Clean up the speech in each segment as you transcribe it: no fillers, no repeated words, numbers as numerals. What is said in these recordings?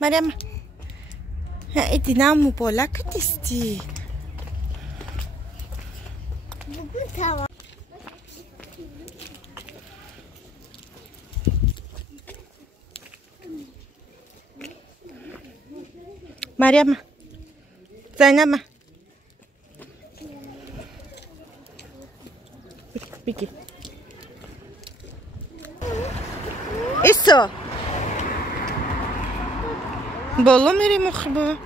مریم ایدینا مبالک دیستی مریم زینب بگی ایسا بالا میری مخبا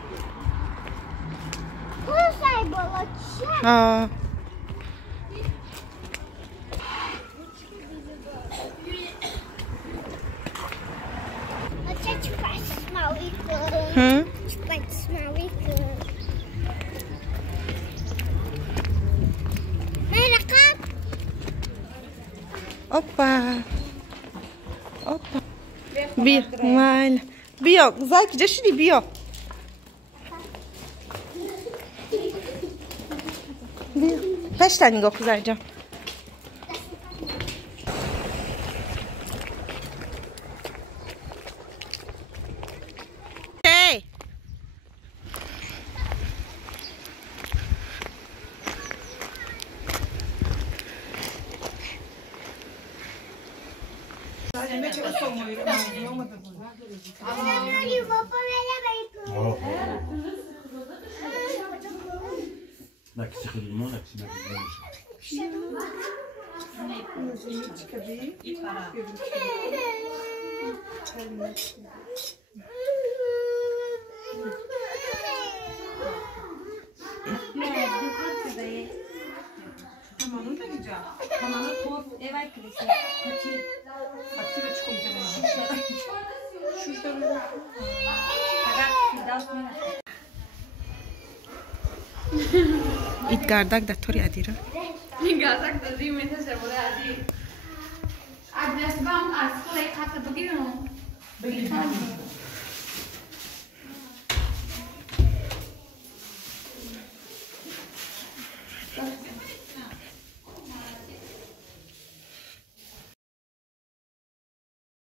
بوسای بالا چیه؟ آه اوپا بیا مال بیا زاکی جشنی بیا پشت نگاه کن جان ایت گردک دکتری ادیره این گردک دادی میتشه بوده ادی ادرس بام از کلی خط بگیرم